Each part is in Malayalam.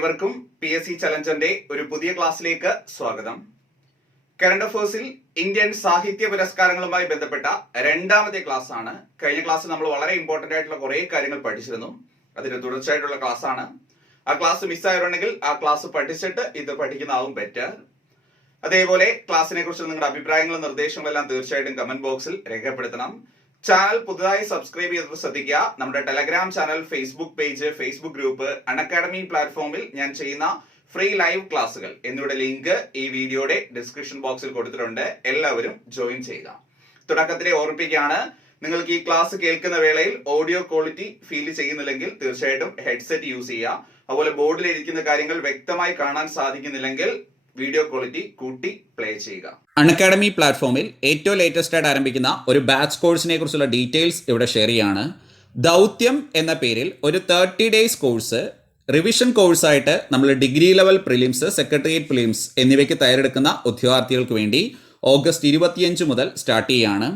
ഏവർക്കും PSC ചലഞ്ചറിന്റെ ഒരു പുതിയ ക്ലാസ്സിലേക്ക് സ്വാഗതം. കറണ്ട് അഫേഴ്സിൽ ഇന്ത്യൻ സാഹിത്യ പുരസ്കാരങ്ങളുമായി ബന്ധപ്പെട്ട രണ്ടാമത്തെ ക്ലാസ് ആണ്. കഴിഞ്ഞ ക്ലാസ്സിൽ നമ്മൾ വളരെ ഇമ്പോർട്ടന്റ് ആയിട്ടുള്ള കുറെ കാര്യങ്ങൾ പഠിച്ചിരുന്നു. അതിന്റെ തുടർച്ചയായിട്ടുള്ള ക്ലാസ് ആണ്. ആ ക്ലാസ് മിസ്സായവരുണ്ടെങ്കിൽ ആ ക്ലാസ് പഠിച്ചിട്ട് ഇത് പഠിക്കുന്നതാവും ബെറ്റർ. അതേപോലെ ക്ലാസ്സിനെ കുറിച്ച് നിങ്ങളുടെ അഭിപ്രായങ്ങളും നിർദ്ദേശങ്ങളും എല്ലാം തീർച്ചയായിട്ടും കമന്റ് ബോക്സിൽ രേഖപ്പെടുത്തണം. ചാനൽ പുതുതായി സബ്സ്ക്രൈബ് ചെയ്തത് ശ്രദ്ധിക്കുക. നമ്മുടെ Telegram channel, Facebook page, Facebook group, Unacademy പ്ലാറ്റ്ഫോമിൽ ഞാൻ ചെയ്യുന്ന ഫ്രീ ലൈവ് ക്ലാസ്സുകൾ എന്നിവയുടെ ലിങ്ക് ഈ വീഡിയോയുടെ ഡിസ്ക്രിപ്ഷൻ ബോക്സിൽ കൊടുത്തിട്ടുണ്ട്. എല്ലാവരും ജോയിൻ ചെയ്യുക. തുടക്കത്തിലെ ഓർമ്മിപ്പിക്കുകയാണ്, നിങ്ങൾക്ക് ഈ ക്ലാസ് കേൾക്കുന്ന വേളയിൽ ഓഡിയോ ക്വാളിറ്റി ഫീൽ ചെയ്യുന്നില്ലെങ്കിൽ തീർച്ചയായിട്ടും ഹെഡ്സെറ്റ് യൂസ് ചെയ്യുക. അതുപോലെ ബോർഡിൽ ഇരിക്കുന്ന കാര്യങ്ങൾ വ്യക്തമായി കാണാൻ സാധിക്കുന്നില്ലെങ്കിൽ വീഡിയോ ക്വാളിറ്റി കൂട്ടി പ്ലേ ചെയ്യുക. അൺഅക്കാഡമി പ്ലാറ്റ്ഫോമിൽ ഏറ്റവും ലേറ്റസ്റ്റ് ആയിട്ട് ആരംഭിക്കുന്ന ഒരു ബാച്ച് കോഴ്സിനെ കുറിച്ചുള്ള ഡീറ്റെയിൽസ് ഇവിടെ ഷെയർ ചെയ്യാണ്. ദൗത്യം എന്ന പേരിൽ ഒരു 30 days കോഴ്സ് റിവിഷൻ കോഴ്സായിട്ട് നമ്മൾ degree level prelims, secretariat prelims എന്നിവയ്ക്ക് തയ്യാറെടുക്കുന്ന ഉദ്യോഗാർത്ഥികൾക്ക് വേണ്ടി ഓഗസ്റ്റ് 25 മുതൽ സ്റ്റാർട്ട് ചെയ്യുകയാണ്.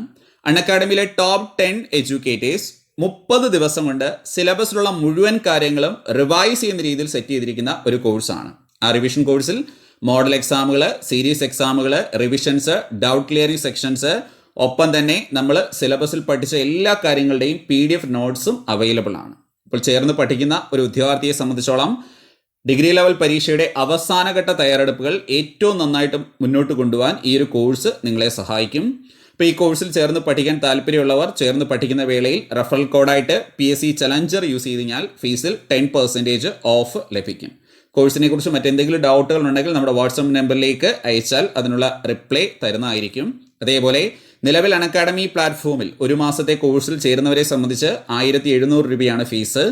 അൺഅക്കാഡമിയിലെ ടോപ്പ് 10 എഡ്യൂക്കേറ്റേഴ്സ് 30 ദിവസം കൊണ്ട് സിലബസിലുള്ള മുഴുവൻ കാര്യങ്ങളും റിവൈസ് ചെയ്യുന്ന രീതിയിൽ സെറ്റ് ചെയ്തിരിക്കുന്ന ഒരു കോഴ്സാണ്. ആ റിവിഷൻ കോഴ്സിൽ മോഡൽ എക്സാമുകൾ, സീരീസ് എക്സാമുകൾ, റിവിഷൻസ്, ഡൗട്ട് ക്ലിയറിംഗ് സെക്ഷൻസ്, ഒപ്പം തന്നെ നമ്മൾ സിലബസിൽ പഠിച്ച എല്ലാ കാര്യങ്ങളുടെയും PDF നോട്ട്സും അവൈലബിൾ ആണ്. ഇപ്പോൾ ചേർന്ന് പഠിക്കുന്ന ഒരു ഉദ്യോഗാർത്ഥിയെ സംബന്ധിച്ചോളം ഡിഗ്രി ലെവൽ പരീക്ഷയുടെ അവസാനഘട്ട തയ്യാറെടുപ്പുകൾ ഏറ്റവും നന്നായിട്ട് മുന്നോട്ട് കൊണ്ടുപോകാൻ ഈ ഒരു കോഴ്സ് നിങ്ങളെ സഹായിക്കും. ഇപ്പോൾ ഈ കോഴ്സിൽ ചേർന്ന് പഠിക്കാൻ താല്പര്യമുള്ളവർ ചേർന്ന് പഠിക്കുന്ന വേളയിൽ റഫറൽ കോഡായിട്ട് PSC ചലഞ്ചർ യൂസ് ചെയ്ത് കഴിഞ്ഞാൽ ഫീസിൽ 10% ഓഫ് ലഭിക്കും. കോഴ്സിനെ കുറിച്ച് മറ്റെന്തെങ്കിലും ഡൗട്ടുകൾ ഉണ്ടെങ്കിൽ നമ്മുടെ വാട്സപ്പ് നമ്പറിലേക്ക് അയച്ചാൽ അതിനുള്ള റിപ്ലൈ തരുന്നതായിരിക്കും. അതേപോലെ നിലവിൽ അൺഅക്കാഡമി പ്ലാറ്റ്ഫോമിൽ ഒരു മാസത്തെ കോഴ്സിൽ ചേരുന്നവരെ സംബന്ധിച്ച് 1700 രൂപയാണ് ഫീസ്.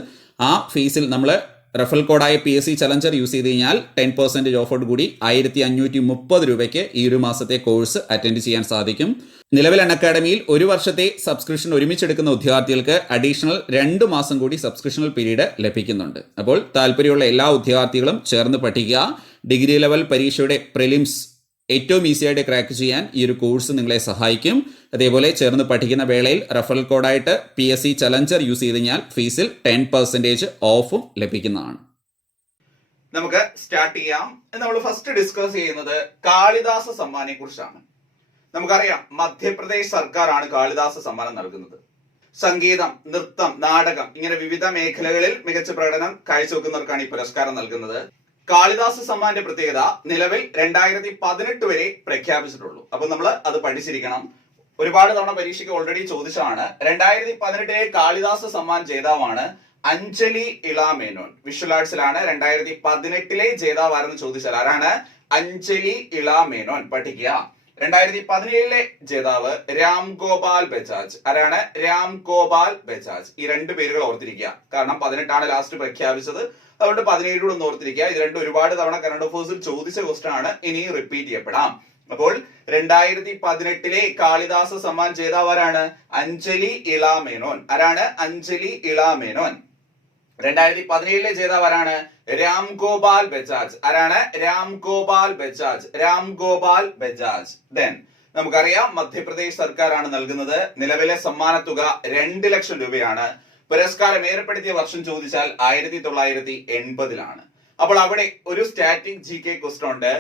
ആ ഫീസിൽ നമ്മൾ റഫറൽ കോഡായ PSC ചലഞ്ചർ യൂസ് ചെയ്ത് കഴിഞ്ഞാൽ 10% ഓഫോട് കൂടി 1530 രൂപയ്ക്ക് ഈ ഒരു മാസത്തെ കോഴ്സ് അറ്റൻഡ് ചെയ്യാൻ സാധിക്കും. നിലവിൽ അൺഅക്കാഡമിയിൽ ഒരു വർഷത്തെ സബ്സ്ക്രിപ്ഷൻ ഒരുമിച്ചെടുക്കുന്ന ഉദ്യോഗാർത്ഥികൾക്ക് അഡീഷണൽ 2 മാസം കൂടി സബ്സ്ക്രിപ്ഷണൽ പീരീഡ് ലഭിക്കുന്നുണ്ട്. അപ്പോൾ താല്പര്യമുള്ള എല്ലാ ഉദ്യോഗാർത്ഥികളും ചേർന്ന് പഠിക്കുക. ഡിഗ്രി ലെവൽ പരീക്ഷയുടെ പ്രിലിംസ് ഏറ്റവും ഈസിയായിട്ട് ക്രാക്ക് ചെയ്യാൻ ഈ ഒരു കോഴ്സ് നിങ്ങളെ സഹായിക്കും. അതേപോലെ ചേർന്ന് പഠിക്കുന്ന വേളയിൽ റഫറൽ കോഡായിട്ട് PSC ചലഞ്ചർ യൂസ് ചെയ്ത് കഴിഞ്ഞാൽ ഫീസിൽ 10% ഓഫും ലഭിക്കുന്നതാണ്. നമുക്ക് സ്റ്റാർട്ട് ചെയ്യാം. നമ്മൾ ഫസ്റ്റ് ഡിസ്കസ് ചെയ്യുന്നത് കാളിദാസ സമ്മാനെ കുറിച്ചാണ്. നമുക്കറിയാം, മധ്യപ്രദേശ് സർക്കാരാണ് കാളിദാസ സമ്മാനം നൽകുന്നത്. സംഗീതം, നൃത്തം, നാടകം ഇങ്ങനെ വിവിധ മേഖലകളിൽ മികച്ച പ്രകടനം കാഴ്ചവെക്കുന്നവർക്കാണ് ഈ പുരസ്കാരം നൽകുന്നത്. കാളിദാസ സമ്മാന്റെ പ്രത്യേകത നിലവിൽ 2018 വരെ പ്രഖ്യാപിച്ചിട്ടുള്ളൂ. അപ്പൊ നമ്മൾ അത് പഠിച്ചിരിക്കണം. ഒരുപാട് തവണ പരീക്ഷയ്ക്ക് ഓൾറെഡി ചോദിച്ചതാണ്. 2018 കാളിദാസ സമ്മാൻ ജേതാവാണ് അഞ്ജലി ഇളാമേനോൻ. വിഷ്വൽ ആർട്സിലാണ് 2018 ജേതാവാരെന്ന് ചോദിച്ചാൽ ആരാണ്? അഞ്ജലി ഇളാമേനോൻ. പഠിക്കുക. 2017 ജേതാവ് രാം ഗോപാൽ ബജാജ്. ആരാണ്? രാം ഗോപാൽ ബജാജ്. ഈ 2 പേരുകൾ ഓർത്തിരിക്കുക. കാരണം 18 ലാസ്റ്റ് പ്രഖ്യാപിച്ചത്. അതുകൊണ്ട് 17 ഒന്ന് ഓർത്തിരിക്കുക. ഇത് രണ്ടും ഒരുപാട് തവണ കറണ്ട് അഫേഴ്സിൽ ചോദിച്ച ക്വസ്റ്റൻ ആണ്. ഇനി റിപ്പീറ്റ് ചെയ്യപ്പെടാം. അപ്പോൾ 2018 കാളിദാസ സമ്മാൻ ജേതാവാരാണ്? അഞ്ജലി ഇളാമേനോൻ. ആരാണ്? അഞ്ജലി ഇളാമേനോൻ. 2017 ജേതാവാരാണ്? രാം ഗോപാൽ ബജാജ്. ആരാണ്? രാം ഗോപാൽ ബജാജ്. രാം ഗോപാൽ ബജാജ്. ദെൻ നമുക്കറിയാം, മധ്യപ്രദേശ് സർക്കാരാണ് നൽകുന്നത്. നിലവിലെ സമ്മാന തുക 2 ലക്ഷം രൂപയാണ്. പുരസ്കാരം ഏർപ്പെടുത്തിയ വർഷം ചോദിച്ചാൽ 1980 അപ്പോൾ അവിടെ ഒരു സ്റ്റാറ്റിക് GK ക്വസ്റ്റൻ ഉണ്ട്.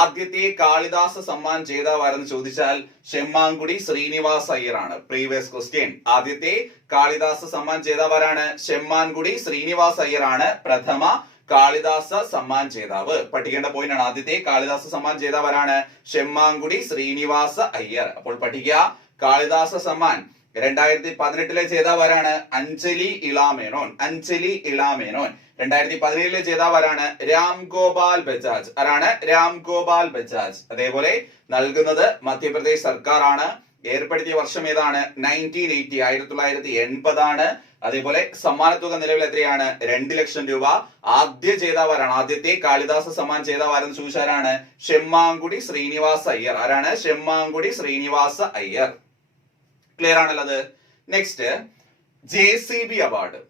ആദ്യത്തെ കാളിദാസ സമ്മാൻ ജേതാവാരെന്ന് ചോദിച്ചാൽ ഷെമ്മാങ്കുടി ശ്രീനിവാസ് അയ്യർ ആണ്. Previous question. ആദ്യത്തെ കാളിദാസ സമ്മാൻ ജേതാവാരാണ്? ഷെമ്മാൻകുടി ശ്രീനിവാസ് അയ്യർ ആണ് പ്രഥമ കാളിദാസ സമ്മാൻ ജേതാവ്. പഠിക്കേണ്ട പോയിന്റ് ആണ്. ആദ്യത്തെ കാളിദാസ സമ്മാൻ ജേതാവാരാണ്? ഷെമ്മാങ്കുടി ശ്രീനിവാസ അയ്യർ. അപ്പോൾ പഠിക്കുക. കാളിദാസ സമ്മാൻ 2018 ജേതാവാരാണ്? അഞ്ജലി ഇളാമേനോൻ. അഞ്ജലി ഇളാമേനോൻ. 2017 ജേതാവാരാണ്? രാം ഗോപാൽ ബജാജ്. ആരാണ്? രാം ഗോപാൽ ബജാജ്. അതേപോലെ നൽകുന്നത് മധ്യപ്രദേശ് സർക്കാരാണ്. ഏർപ്പെടുത്തിയ വർഷം ഏതാണ്? 1980 ആണ്. അതേപോലെ സമ്മാന തുക നിലവിൽ എത്രയാണ്? 2 ലക്ഷം രൂപ. ആദ്യ ജേതാവാരാണ്? ആദ്യത്തെ കാളിദാസ സമ്മാൻ ജേതാവാരെന്ന് ചോദിച്ചാരാണ്? ഷെമ്മാങ്കുടി ശ്രീനിവാസ അയ്യർ. ആരാണ്? ഷെമ്മാങ്കുടി ശ്രീനിവാസ അയ്യർ. ക്ലിയർ ആണല്ലോ അത്. Next, JCB award.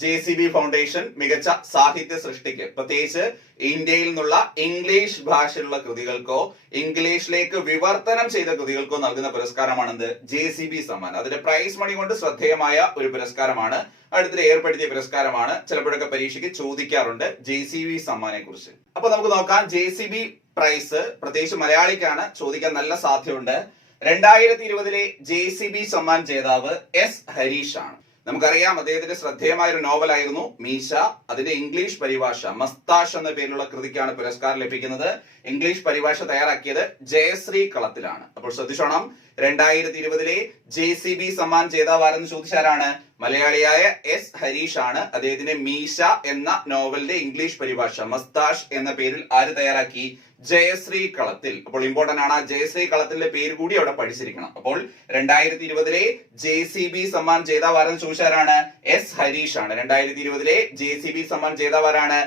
JCB foundation മികച്ച സാഹിത്യ സൃഷ്ടിക്ക്, പ്രത്യേകിച്ച് ഇന്ത്യയിൽ നിന്നുള്ള ഇംഗ്ലീഷ് ഭാഷയിലുള്ള കൃതികൾക്കോ ഇംഗ്ലീഷിലേക്ക് വിവർത്തനം ചെയ്ത കൃതികൾക്കോ നൽകുന്ന പുരസ്കാരമാണെന്ത്? JCB സമ്മാൻ. അതിന്റെ പ്രൈസ് മണി കൊണ്ട് ശ്രദ്ധേയമായ ഒരു പുരസ്കാരമാണ്, അടുത്തിടെ ഏർപ്പെടുത്തിയ പുരസ്കാരമാണ്. ചിലപ്പോഴൊക്കെ പരീക്ഷയ്ക്ക് ചോദിക്കാറുണ്ട് JCB സമ്മാനെ കുറിച്ച്. അപ്പൊ നമുക്ക് നോക്കാം. JCB പ്രൈസ് പ്രത്യേകിച്ച് മലയാളിക്കാണ് ചോദിക്കാൻ നല്ല സാധ്യതയുണ്ട്. 2020 JCB സമ്മാൻ ജേതാവ് S ഹരീഷ് ആണ്. നമുക്കറിയാം അദ്ദേഹത്തിന്റെ ശ്രദ്ധേയമായ ഒരു നോവലായിരുന്നു മീശ. അതിന്റെ ഇംഗ്ലീഷ് പരിഭാഷ മസ്താഷ് എന്ന പേരിലുള്ള കൃതിക്കാണ് പുരസ്കാരം ലഭിക്കുന്നത്. ഇംഗ്ലീഷ് പരിഭാഷ തയ്യാറാക്കിയത് ജയശ്രീ കളത്തിലാണ്. അപ്പോൾ ശ്രദ്ധിച്ചോണം, 2020 JCB സമ്മാൻ ജേതാവ് ആരെന്ന് ചോദിച്ചാരാണ്? മലയാളിയായ S ഹരീഷ് ആണ്. അദ്ദേഹത്തിന്റെ മീശ എന്ന നോവലിന്റെ ഇംഗ്ലീഷ് പരിഭാഷ മസ്താഷ് എന്ന പേരിൽ ആര് തയ്യാറാക്കി? ജയശ്രീ കളത്തിൽ. അപ്പോൾ ഇമ്പോർട്ടന്റ് ആണ്, ജയശ്രീ കളത്തിന്റെ പേര് കൂടി അവിടെ പഠിച്ചിരിക്കണം. അപ്പോൾ 2020 JCB സമ്മാൻ ജേതാവ് ആരെന്ന് ചോദിച്ചാരാണ്? S ഹരീഷ് ആണ്. 2020 JCB സമ്മാൻ ജേതാവ് ആരാണ്?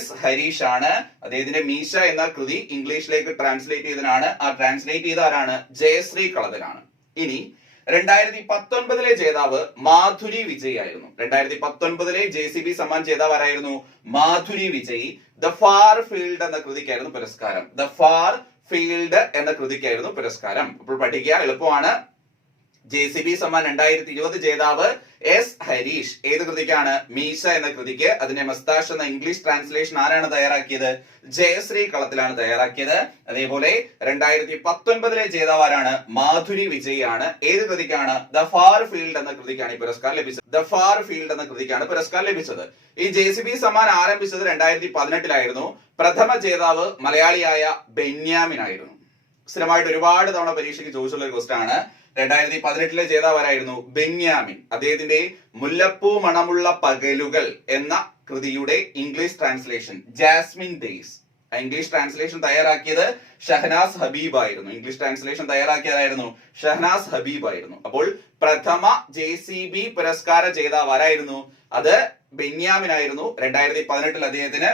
S ഹരീഷ് ആണ്. അദ്ദേഹത്തിന്റെ മീശ എന്ന കൃതി ഇംഗ്ലീഷിലേക്ക് ട്രാൻസ്ലേറ്റ് ചെയ്തതാണ്. ആ ട്രാൻസ്ലേറ്റ് ചെയ്ത ആരാണ്? ജയശ്രീ കളത്തിലാണ്. ഇനി 2019 ജേതാവ് മാധുരി വിജയ് ആയിരുന്നു. 2019 JCB സമ്മാൻ ജേതാവ് ആരായിരുന്നു? Madhuri Vijay. The far field എന്ന കൃതിക്കായിരുന്നു പുരസ്കാരം. ദ ഫാർ ഫീൽഡ് എന്ന കൃതിക്കായിരുന്നു പുരസ്കാരം. അപ്പോൾ പഠിക്കുക, എളുപ്പമാണ്. JCB സമ്മാൻ 2020 ജേതാവ് S ഹരീഷ്. ഏത് കൃതിക്കാണ്? മീശ എന്ന കൃതിക്ക്. അതിന്റെ മസ്താഷ് എന്ന ഇംഗ്ലീഷ് ട്രാൻസ്ലേഷൻ ആരാണ് തയ്യാറാക്കിയത്? ജയശ്രീ കളത്തിലാണ് തയ്യാറാക്കിയത്. അതേപോലെ 2019 ജേതാവ് ആരാണ്? മാധുരി വിജയ് ആണ്. ഏത് കൃതിക്കാണ്? ദ ഫാർ ഫീൽഡ് എന്ന കൃതിക്കാണ് ഈ പുരസ്കാരം ലഭിച്ചത്. ദ ഫാർ ഫീൽഡ് എന്ന കൃതിക്കാണ് പുരസ്കാരം ലഭിച്ചത്. ഈ JCB സമ്മാൻ ആരംഭിച്ചത് 2018 പ്രഥമ ജേതാവ് മലയാളിയായ ബെന്യാമിൻ ആയിരുന്നു. സ്ഥിരമായിട്ട് ഒരുപാട് തവണ പരീക്ഷയ്ക്ക് ചോദിച്ചുള്ള ഒരു ക്വസ്റ്റ്യൻ ആണ്. 2018 ജേതാവ് ആരായിരുന്നു? ബെന്യാമിൻ. അദ്ദേഹത്തിന്റെ മുല്ലപ്പൂ മണമുള്ള പകലുകൾ എന്ന കൃതിയുടെ English translation jasmine days. English translation തയ്യാറാക്കിയത് ഷഹനാസ് ഹബീബ് ആയിരുന്നു. ഇംഗ്ലീഷ് ട്രാൻസ്ലേഷൻ തയ്യാറാക്കിയതായിരുന്നു ഷഹനാസ് ഹബീബ് ആയിരുന്നു. അപ്പോൾ പ്രഥമ JCB പുരസ്കാര ജേതാവ് ആരായിരുന്നു? അത് ബെന്യാമിൻ ആയിരുന്നു. 2018 അദ്ദേഹത്തിന്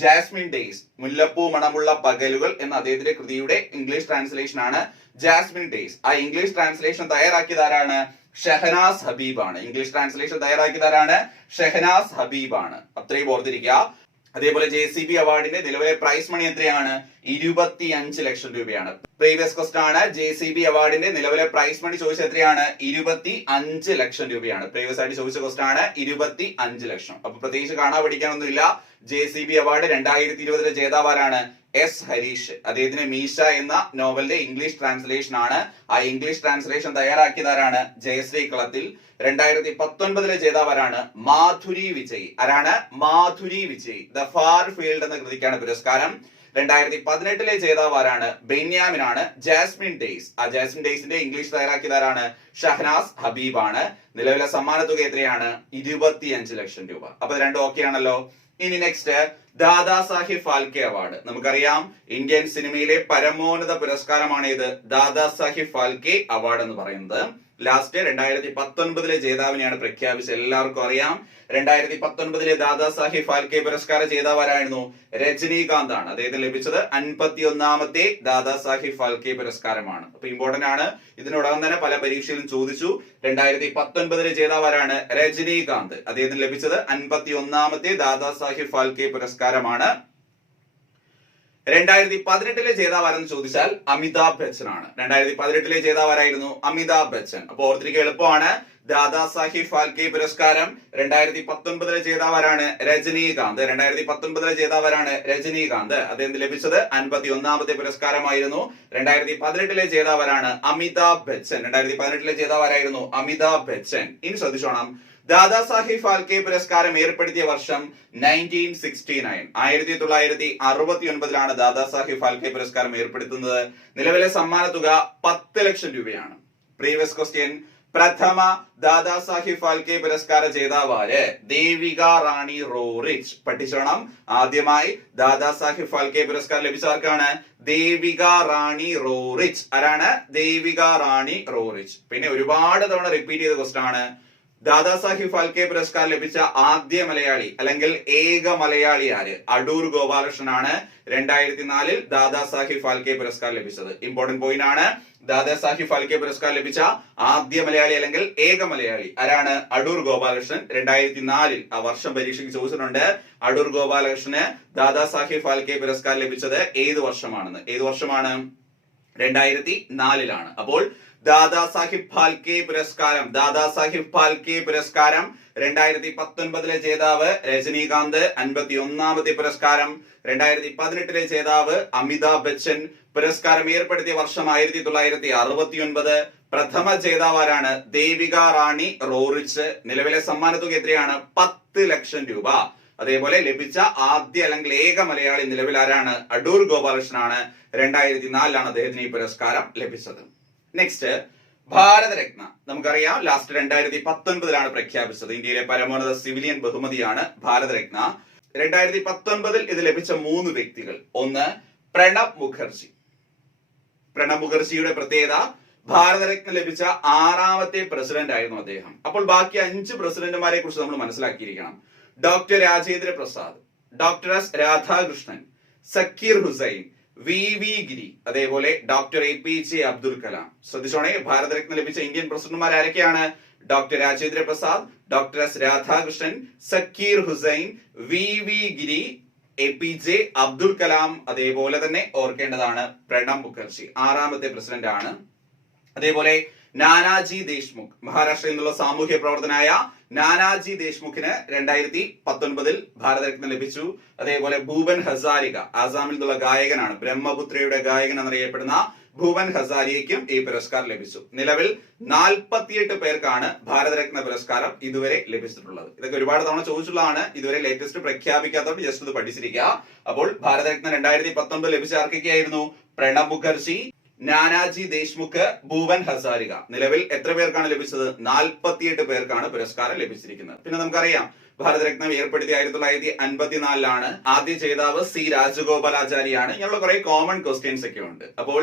ജാസ്മിൻ ഡേയ്സ്, മുല്ലപ്പൂ മണമുള്ള പകലുകൾ എന്ന അദ്ദേഹത്തിന്റെ കൃതിയുടെ ഇംഗ്ലീഷ് ട്രാൻസ്ലേഷൻ ആണ് ജാസ്മിൻ ഡേയ്സ്. ആ ഇംഗ്ലീഷ് ട്രാൻസ്ലേഷൻ തയ്യാറാക്കിയത് ആരാണ്? ഷഹനാസ് ഹബീബ് ആണ്. ഇംഗ്ലീഷ് ട്രാൻസ്ലേഷൻ തയ്യാറാക്കിയത് ആരാണ്? ഷഹനാസ് ഹബീബ് ആണ്. അത്രയും ഓർത്തിരിക്കുക. അതേപോലെ JCB അവാർഡിന്റെ നിലവിലെ പ്രൈസ് മണി എത്രയാണ്? 25 ലക്ഷം രൂപയാണ്. പ്രീവിയസ് ക്വസ്റ്റൻ ആണ്. JCB അവാർഡിന്റെ നിലവിലെ പ്രൈസ് മണി ചോദിച്ചത് എത്രയാണ്? 25 ലക്ഷം രൂപയാണ്. പ്രീവിയസ് ആയിട്ട് ചോദിച്ച ക്വസ്റ്റൻ ആണ് 25 ലക്ഷം. അപ്പൊ പ്രത്യേകിച്ച് കാണാൻ പഠിക്കാനൊന്നുമില്ല. JCB അവാർഡ് 2020 ജേതാവ് ആരാണ്? S ഹരീഷ്. അദ്ദേഹത്തിന് മീശ എന്ന നോവലിന്റെ ഇംഗ്ലീഷ് ട്രാൻസ്ലേഷൻ ആണ്. ആ ഇംഗ്ലീഷ് ട്രാൻസ്ലേഷൻ തയ്യാറാക്കിയത് ആരാണ്? ജയശ്രീ കളത്തിൽ. 2019 ജേതാവ് ആരാണ്? മാധുരി വിജയ്. ആരാണ്? Madhuri Vijay. The far field എന്ന കൃതിക്കാണ് പുരസ്കാരം. 2018 ജേതാവ് ആരാണ്? ബെന്യാമിൻ ആണ്. Jasmine days. ആ ജാസ്മിൻ ഡേയ്സിന്റെ ഇംഗ്ലീഷ് തയ്യാറാക്കിയത് ആരാണ്? ഷഹനാസ് ഹബീബ് ആണ്. നിലവിലെ സമ്മാന തുക എത്രയാണ്? 25 ലക്ഷം രൂപ. അപ്പൊ രണ്ടും ഓക്കെ ആണല്ലോ. ഇനി നെക്സ്റ്റ് ദാദാ സാഹിബ് ഫാൽക്കെ അവാർഡ്. നമുക്കറിയാം ഇന്ത്യൻ സിനിമയിലെ പരമോന്നത പുരസ്കാരമാണ് ഇത് ദാദാ സാഹിബ് ഫാൽക്കെ അവാർഡ് എന്ന് പറയുന്നത്. ലാസ്റ്റ് 2019 ജേതാവിനെയാണ് പ്രഖ്യാപിച്ചത്. എല്ലാവർക്കും അറിയാം. 2019 ദാദാ സാഹിബ് ഫാൽക്കെ പുരസ്കാര ജേതാവ് ആരായിരുന്നു? രജനീകാന്ത് ആണ്. അദ്ദേഹത്തിന് ലഭിച്ചത് 51ാമത്തെ ദാദാ സാഹിബ് ഫാൽക്കെ പുരസ്കാരമാണ്. അപ്പൊ ഇമ്പോർട്ടന്റ് ആണ്. ഇതിനോടകം തന്നെ പല പരീക്ഷയിലും ചോദിച്ചു. 2019 ജേതാവ് ആരാണ്? രജനീകാന്ത്. അദ്ദേഹത്തിന് ലഭിച്ചത് 51ാമത്തെ ദാദാ സാഹിബ് ഫാൽക്കെ പുരസ്കാരമാണ്. 2018 ജേതാവ് ആരെന്ന് ചോദിച്ചാൽ അമിതാഭ് ബച്ചൻ ആണ്. 2018 ജേതാവ് ആരായിരുന്നു? അമിതാഭ് ബച്ചൻ. അപ്പൊ ഓർത്തിരിക്കുക, എളുപ്പമാണ്. ദാദാ സാഹിബ് ഫാൽക്കെ പുരസ്കാരം 2019 ജേതാവ് ആരാണ്? രജനീകാന്ത്. 2019 ജേതാവ് ആരാണ്? രജനീകാന്ത്. അദ്ദേഹത്തിന് ലഭിച്ചത് 51ാമത്തെ പുരസ്കാരമായിരുന്നു. 2018 ജേതാവ് ആരാണ്? അമിതാഭ് ബച്ചൻ. 2018 ജേതാവ് ആരായിരുന്നു? അമിതാഭ് ബച്ചൻ. ഇനി ശ്രദ്ധിച്ചോണം, ദാദാ സാഹിബ് ഫാൽക്കെ പുരസ്കാരം ഏർപ്പെടുത്തിയ വർഷം 1969. 1969 ദാദാ സാഹിബ് ഫാൽക്കെ പുരസ്കാരം ഏർപ്പെടുത്തുന്നത്. നിലവിലെ സമ്മാന തുക 10 ലക്ഷം രൂപയാണ്. പ്രീവിയസ് ക്വസ്റ്റ്യൻ, പ്രഥമ ദാദാ സാഹിബ് ഫാൽക്കെ പുരസ്കാര ജേതാവാര്? ദേവിക റാണി റോറിച്ച്. പഠിച്ചോണം, ആദ്യമായി ദാദാ സാഹിബ് ഫാൽക്കെ പുരസ്കാരം ലഭിച്ചവർക്കാണ് ദേവിക റാണി റോറിച്ച്. ആരാണ്? ദേവിക റാണി റോറിച്ച്. പിന്നെ ഒരുപാട് തവണ റിപ്പീറ്റ് ചെയ്ത ക്വസ്റ്റ്യൻ ആണ്. ദാദാസാഹിബ് ഫാൽക്കെ പുരസ്കാരം ലഭിച്ച ആദ്യ മലയാളി അല്ലെങ്കിൽ ഏക മലയാളി ആര്? അടൂർ ഗോപാലകൃഷ്ണനാണ് 2004 ദാദാസാഹിബ് ഫാൽക്കെ പുരസ്കാരം ലഭിച്ചത്. ഇമ്പോർട്ടന്റ് പോയിന്റ് ആണ്. ദാദാസാഹിബ് ഫാൽക്കെ പുരസ്കാരം ലഭിച്ച ആദ്യ മലയാളി അല്ലെങ്കിൽ ഏക മലയാളി ആരാണ്? അടൂർ ഗോപാലകൃഷ്ണൻ. 2004 ആ വർഷം പരീക്ഷയ്ക്ക് ചോദിച്ചിട്ടുണ്ട്. അടൂർ ഗോപാലകൃഷ്ണന് ദാദാസാഹിബ് ഫാൽക്കെ പുരസ്കാരം ലഭിച്ചത് ഏത് വർഷമാണെന്ന്? ഏത് വർഷമാണ്? 2004 അപ്പോൾ ദാദാസാഹിബ് ഫാൽക്കെ പുരസ്കാരം 2019 ജേതാവ് രജനീകാന്ത്. 51ാമത്തെ പുരസ്കാരം. 2018 ജേതാവ് അമിതാഭ് ബച്ചൻ. പുരസ്കാരം ഏർപ്പെടുത്തിയ വർഷം 1969. പ്രഥമ ജേതാവ് ആരാണ്? ദേവിക റാണി റോറിച്ച്. നിലവിലെ സമ്മാനത്തുക എത്രയാണ്? 10 ലക്ഷം രൂപ. അതേപോലെ ലഭിച്ച ആദ്യ അല്ലെങ്കിൽ ഏക മലയാളി നിലവിൽ ആരാണ്? അടൂർ ഗോപാലകൃഷ്ണനാണ്. 2004 അദ്ദേഹത്തിന് ഈ പുരസ്കാരം ലഭിച്ചത്. നെക്സ്റ്റ്, ഭാരതരത്ന. നമുക്കറിയാം ലാസ്റ്റ് 2019 പ്രഖ്യാപിച്ചത്. ഇന്ത്യയിലെ പരമോന്നത സിവിലിയൻ ബഹുമതിയാണ് ഭാരതരത്ന. 2019 ഇത് ലഭിച്ച 3 വ്യക്തികൾ. ഒന്ന്, പ്രണബ് മുഖർജി. പ്രണബ് മുഖർജിയുടെ പ്രത്യേകത ഭാരതരത്ന ലഭിച്ച 6ാമത്തെ പ്രസിഡന്റ് ആയിരുന്നു അദ്ദേഹം. അപ്പോൾ ബാക്കി 5 പ്രസിഡന്റുമാരെ കുറിച്ച് നമ്മൾ മനസ്സിലാക്കിയിരിക്കണം. Doctor Rajendra Prasad, doctor S Radhakrishnan, Zakir Hussain, VV Giri, അതേപോലെ ഡോക്ടർ APJ അബ്ദുൽ കലാം. ശ്രദ്ധിച്ചോണേ, ഭാരതരത്ന ലഭിച്ച ഇന്ത്യൻ പ്രസിഡന്റുമാർ ആരൊക്കെയാണ്? Doctor Rajendra Prasad, doctor S Radhakrishnan, Zakir Hussain, VV Giri, APJ Abdul Kalam. അതേപോലെ തന്നെ ഓർക്കേണ്ടതാണ് പ്രണബ് മുഖർജി 6ാമത്തെ പ്രസിഡന്റ് ആണ്. അതേപോലെ നാനാജി ദേശ്മുഖ്, മഹാരാഷ്ട്രയിൽ നിന്നുള്ള സാമൂഹ്യ പ്രവർത്തനായ നാനാജി ദേശ്മുഖിന് 2019 ഭാരതരത്ന ലഭിച്ചു. അതേപോലെ ഭൂപൻ ഹസാരിക, ആസാമിൽ നിന്നുള്ള ഗായകനാണ്, ബ്രഹ്മപുത്രയുടെ ഗായകൻ എന്നറിയപ്പെടുന്ന ഭൂപൻ ഹസാരിയയ്ക്കും ഈ പുരസ്കാരം ലഭിച്ചു. നിലവിൽ 48 പേർക്കാണ് ഭാരതരത്ന പുരസ്കാരം ഇതുവരെ ലഭിച്ചിട്ടുള്ളത്. ഇതൊക്കെ ഒരുപാട് തവണ ചോദിച്ചുള്ളതാണ്. ഇതുവരെ ലേറ്റസ്റ്റ് പ്രഖ്യാപിക്കാത്തവർ ജസ്റ്റ് ഇത് പഠിച്ചിരിക്കുക. അപ്പോൾ ഭാരതരത്ന 2019 ലഭിച്ച ആർക്കൊക്കെയായിരുന്നു? പ്രണബ് മുഖർജി, നാനാജി ദേശ്മുഖ്, ഭൂപൻ ഹസാരിക. നിലവിൽ എത്ര പേർക്കാണ് ലഭിച്ചത്? 48 പേർക്കാണ് പുരസ്കാരം ലഭിച്ചിരിക്കുന്നത്. പിന്നെ നമുക്കറിയാം ഭാരതരത്നം ഏർപ്പെടുത്തിയ 1954 ആദ്യ ജേതാവ് C രാജഗോപാലാചാരിയാണ്. ഇങ്ങനെയുള്ള കുറെ കോമൺ ക്വസ്റ്റ്യൻസ് ഒക്കെ ഉണ്ട്. അപ്പോൾ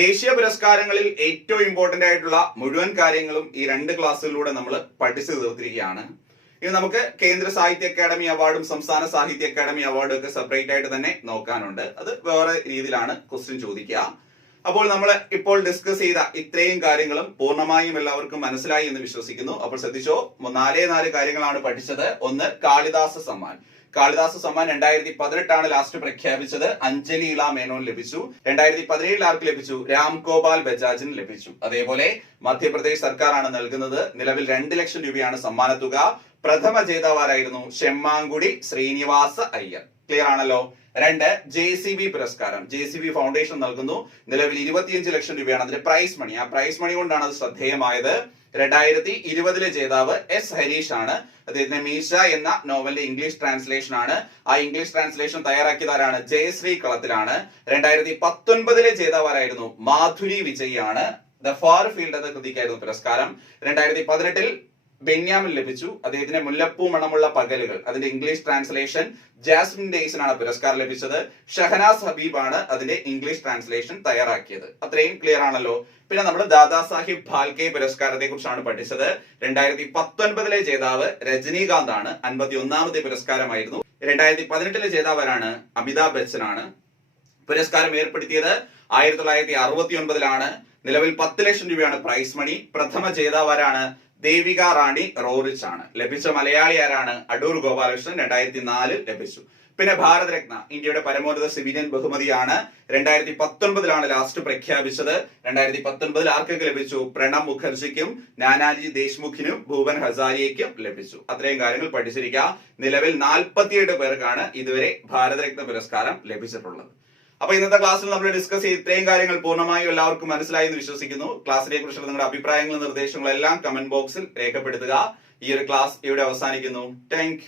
ദേശീയ പുരസ്കാരങ്ങളിൽ ഏറ്റവും ഇമ്പോർട്ടന്റ് ആയിട്ടുള്ള മുഴുവൻ കാര്യങ്ങളും ഈ 2 ക്ലാസ്സുകളിലൂടെ നമ്മൾ പഠിച്ചു തീർത്തിരിക്കുകയാണ്. ഇനി നമുക്ക് കേന്ദ്ര സാഹിത്യ അക്കാദമി അവാർഡും സംസ്ഥാന സാഹിത്യ അക്കാദമി അവാർഡും ഒക്കെ സെപ്പറേറ്റ് ആയിട്ട് തന്നെ നോക്കാനുണ്ട്. അത് വേറെ രീതിയിലാണ് ക്വസ്റ്റ്യൻ ചോദിക്കുക. അപ്പോൾ നമ്മൾ ഇപ്പോൾ ഡിസ്കസ് ചെയ്ത ഇത്രയും കാര്യങ്ങളും പൂർണ്ണമായും എല്ലാവർക്കും മനസ്സിലായി എന്ന് വിശ്വസിക്കുന്നു. അപ്പോൾ ശ്രദ്ധിച്ചോ, 4 കാര്യങ്ങളാണ് പഠിച്ചത്. ഒന്ന്, കാളിദാസ സമ്മാൻ. കാളിദാസ സമ്മാൻ 2018 ലാസ്റ്റ് പ്രഖ്യാപിച്ചത്. അഞ്ജലി ഇള മേനോൻ ലഭിച്ചു. 2017 ആർക്ക് ലഭിച്ചു? രാം ഗോപാൽ ബജാജിന് ലഭിച്ചു. അതേപോലെ മധ്യപ്രദേശ് സർക്കാരാണ് നൽകുന്നത്. നിലവിൽ 2 ലക്ഷം രൂപയാണ് സമ്മാനത്തുക. പ്രഥമ ജേതാവാരായിരുന്നു? ഷെമ്മാങ്കുടി ശ്രീനിവാസ അയ്യർ. ക്ലിയർ ആണല്ലോ. 2, JCB പുരസ്കാരം. JCB ഫൗണ്ടേഷൻ നൽകുന്നു. നിലവിൽ 25 ലക്ഷം രൂപയാണ് അതിന്റെ പ്രൈസ് മണി. ആ പ്രൈസ് മണി കൊണ്ടാണ് അത് ശ്രദ്ധേയമായത്. 2020 ജേതാവ് S ഹരീഷ് ആണ്. അദ്ദേഹത്തിന്റെ മീശ എന്ന നോവലിന്റെ ഇംഗ്ലീഷ് ട്രാൻസ്ലേഷൻ ആണ്. ആ ഇംഗ്ലീഷ് ട്രാൻസ്ലേഷൻ തയ്യാറാക്കിയതാരാണ്? ജയശ്രീ കളത്തിലാണ്. 2019 ജേതാവാരായിരുന്നു? മാധുരി വിജയ് ആണ്. ദ ഫാർ ഫീൽഡ് എന്ന കൃതിക്കായിരുന്നു പുരസ്കാരം. 2018 ബെന്യാമിൻ ലഭിച്ചു. അദ്ദേഹത്തിന്റെ മുല്ലപ്പൂ മണമുള്ള പകലുകൾ അതിന്റെ ഇംഗ്ലീഷ് ട്രാൻസ്ലേഷൻ ജാസ്മിൻ ഡേയ്സിനാണ് പുരസ്കാരം ലഭിച്ചത്. ഷഹനാസ് ഹബീബാണ് അതിന്റെ ഇംഗ്ലീഷ് ട്രാൻസ്ലേഷൻ തയ്യാറാക്കിയത്. അത്രയും ക്ലിയർ ആണല്ലോ. പിന്നെ നമ്മൾ ദാദാസാഹിബ് ഫാൽക്കെ പുരസ്കാരത്തെ കുറിച്ചാണ് പഠിച്ചത്. 2019 ജേതാവ് രജനീകാന്ത് ആണ്. 51ാമത്തെ പുരസ്കാരമായിരുന്നു. 2018 ജേതാവരാണ്? അമിതാഭ് ബച്ചൻ ആണ്. പുരസ്കാരം ഏർപ്പെടുത്തിയത് 1969 നിലവിൽ 10 ലക്ഷം രൂപയാണ് പ്രൈസ് മണി. പ്രഥമ ജേതാവാരാണ്? ദേവിക റാണി റോറിച്ച് ആണ്. ലഭിച്ച മലയാളി ആരാണ്? അടൂർ ഗോപാലകൃഷ്ണൻ. 2004 ലഭിച്ചു. പിന്നെ ഭാരതരത്ന ഇന്ത്യയുടെ പരമോന്നത സിവിലിയൻ ബഹുമതിയാണ്. 2019 ലാസ്റ്റ് പ്രഖ്യാപിച്ചത്. 2019 ആർക്കൊക്കെ ലഭിച്ചു? പ്രണബ് മുഖർജിക്കും നാനാജി ദേശ്മുഖിനും ഭൂപൻ ഹസാരിയയ്ക്കും ലഭിച്ചു. അത്രയും കാര്യങ്ങൾ പഠിച്ചിരിക്കുക. നിലവിൽ 47 പേർക്കാണ് ഇതുവരെ ഭാരതരത്ന പുരസ്കാരം ലഭിച്ചിട്ടുള്ളത്. അപ്പൊ ഇന്നത്തെ ക്ലാസ്സിൽ നമ്മൾ ഡിസ്കസ് ചെയ്ത് ഇത്രയും കാര്യങ്ങൾ പൂർണ്ണമായും എല്ലാവർക്കും മനസ്സിലായി എന്ന് വിശ്വസിക്കുന്നു. ക്ലാസ്സിനെ കുറിച്ചുള്ള നിങ്ങളുടെ അഭിപ്രായങ്ങളും നിർദ്ദേശങ്ങളും എല്ലാം കമന്റ് ബോക്സിൽ രേഖപ്പെടുത്തുക. ഈ ഒരു ക്ലാസ് ഇവിടെ അവസാനിക്കുന്നു. താങ്ക്